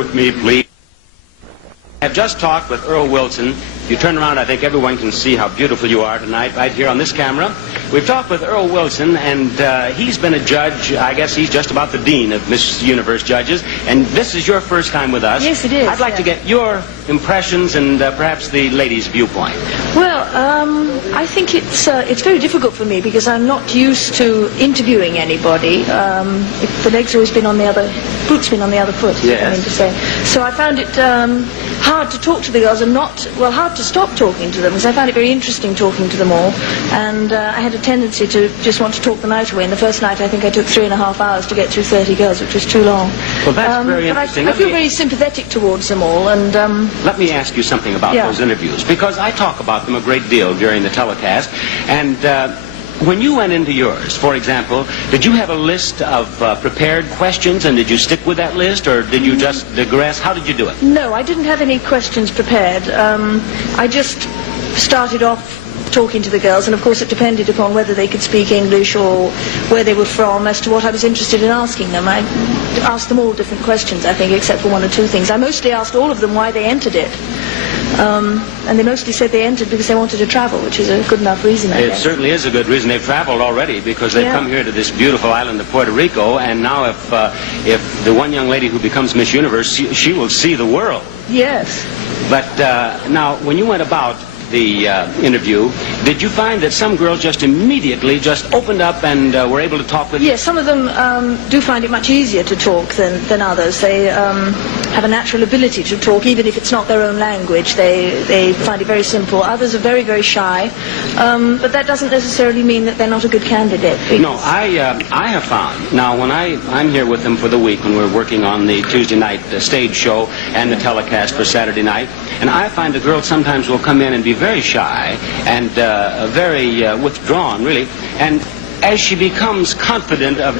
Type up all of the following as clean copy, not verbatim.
With me, please. I have just talked with Earl Wilson. If you turn around, I think everyone can see how beautiful you are tonight, right here on this camera. We've talked with Earl Wilson, and he's been a judge. I guess he's just about the dean of Miss Universe judges. And this is your first time with us. Yes, it is. I'd like to get your impressions and perhaps the ladies' viewpoint. Well, I think it's very difficult for me because I'm not used to interviewing anybody. The leg's always been on the other, foot's been on the other foot, yes. I mean to say. So I found it hard to talk to the girls and hard to stop talking to them because I found it very interesting talking to them all. And I had a tendency to just want to talk the night away. And the first night I think I took 3.5 hours to get through 30 girls, which was too long. Well, that's very interesting. I feel very sympathetic towards them all. And let me ask you something about those interviews, because I talk about them a great deal during the telecast. And when you went into yours, for example, did you have a list of prepared questions, and did you stick with that list, or did you just digress? How did you do it? No, I didn't have any questions prepared. I just started off talking to the girls, and of course it depended upon whether they could speak English or where they were from as to what I was interested in asking them. I asked them all different questions, I think, except for one or two things. I mostly asked all of them why they entered it. And they mostly said they entered because they wanted to travel, which is a good enough reason, I guess. It certainly is a good reason. They've traveled already because they've come here to this beautiful island of Puerto Rico, and now if the one young lady who becomes Miss Universe, she will see the world. Yes. But now, when you went about the interview, did you find that some girls just immediately just opened up and were able to talk with you? Yes, some of them do find it much easier to talk than others. They have a natural ability to talk, even if it's not their own language. They find it very simple. Others are very, very shy, but that doesn't necessarily mean that they're not a good candidate. No, I have found, now when I'm here with them for the week when we're working on the Tuesday night stage show and the telecast for Saturday night, and I find the girls sometimes will come in and be very shy and very withdrawn, really. And as she becomes confident of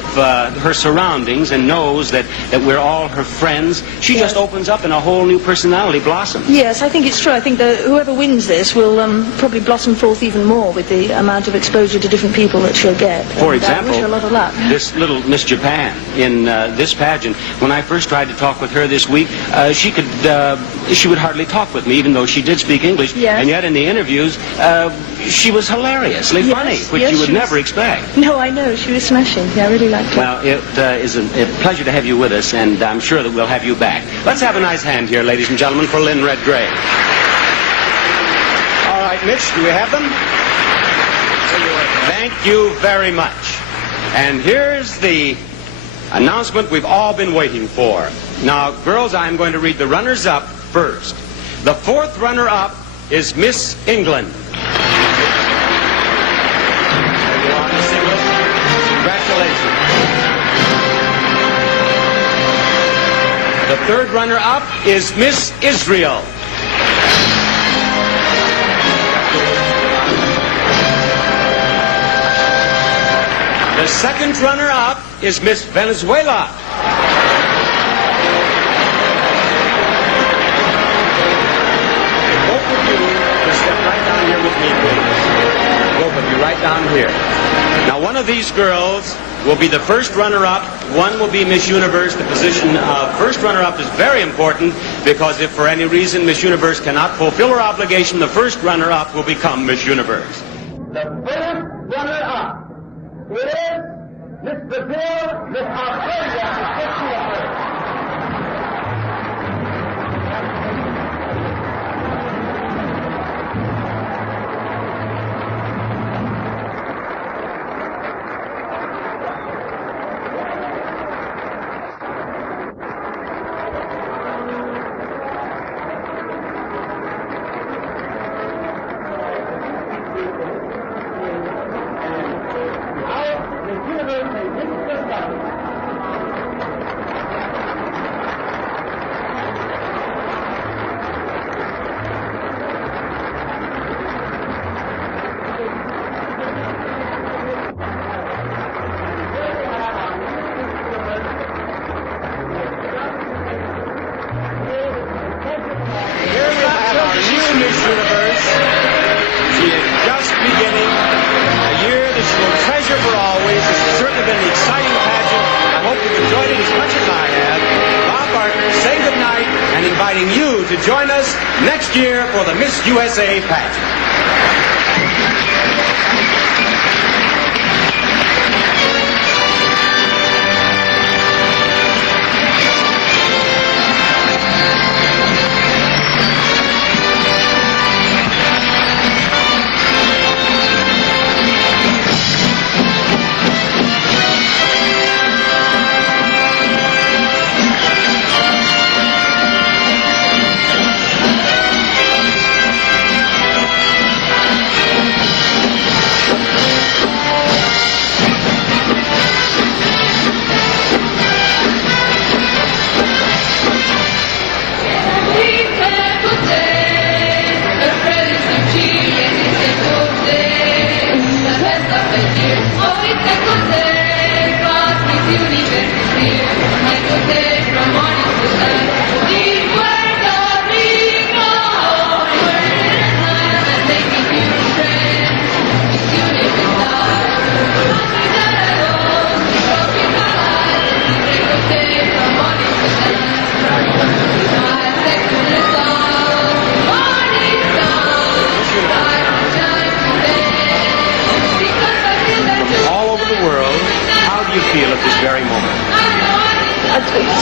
her surroundings and knows that we're all her friends, she just opens up and a whole new personality blossoms. Yes, I think it's true. I think that whoever wins this will probably blossom forth even more with the amount of exposure to different people that she'll get. For example, I wish her a lot of luck. This little Miss Japan in this pageant, when I first tried to talk with her this week, she would hardly talk with me, even though she did speak English. Yes. And yet in the interviews, she was hilariously funny, which you would never expect. No, I know. She was smashing. Yeah, I really liked her. Well, it is a pleasure to have you with us, and I'm sure that we'll have you back. Let's have a nice hand here, ladies and gentlemen, for Lynn Redgrave. All right, Mitch, do we have them? Thank you very much. And here's the announcement we've all been waiting for. Now, girls, I'm going to read the runners-up first. The fourth runner-up is Miss England. Congratulations. The third runner-up is Miss Israel. The second runner-up is Miss Venezuela. Both of you just step right down here with me, please. Both of you right down here. Now, one of these girls will be the first runner-up. One will be Miss Universe. The position of first runner-up is very important because if for any reason Miss Universe cannot fulfill her obligation, the first runner-up will become Miss Universe. The first runner-up is Miss Brazil, Miss Australia, Miss Universe. inviting you to join us next year for the Miss USA pageant.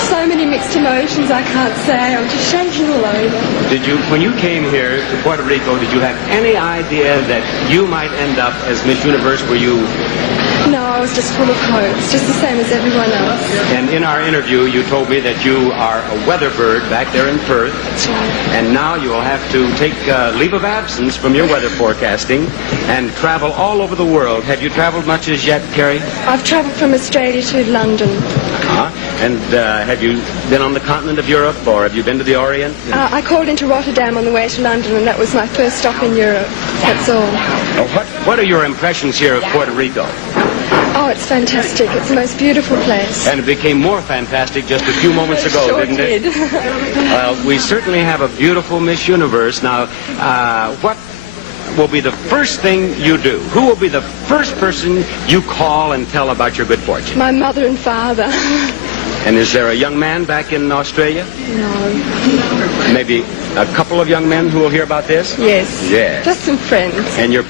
So many mixed emotions, I can't say. I'm just shaking all over. Did you, when you came here to Puerto Rico, did you have any idea that you might end up as Miss Universe? Were you? No, I was just full of hopes, just the same as everyone else. And in our interview, you told me that you are a weather bird back there in Perth. That's right. And now you will have to take leave of absence from your weather forecasting and travel all over the world. Have you traveled much as yet, Kerry? I've travelled from Australia to London. And have you been on the continent of Europe, or have you been to the Orient? I called into Rotterdam on the way to London, and that was my first stop in Europe. That's all. What are your impressions here of Puerto Rico? Oh, it's fantastic. It's the most beautiful place. And it became more fantastic just a few moments ago, Sure didn't it? did. Well, we certainly have a beautiful Miss Universe. Now, what will be the first thing you do? Who will be the first person you call and tell about your good fortune? My mother and father. And is there a young man back in Australia? No. Maybe a couple of young men who will hear about this? Yes. Yes. Just some friends. And your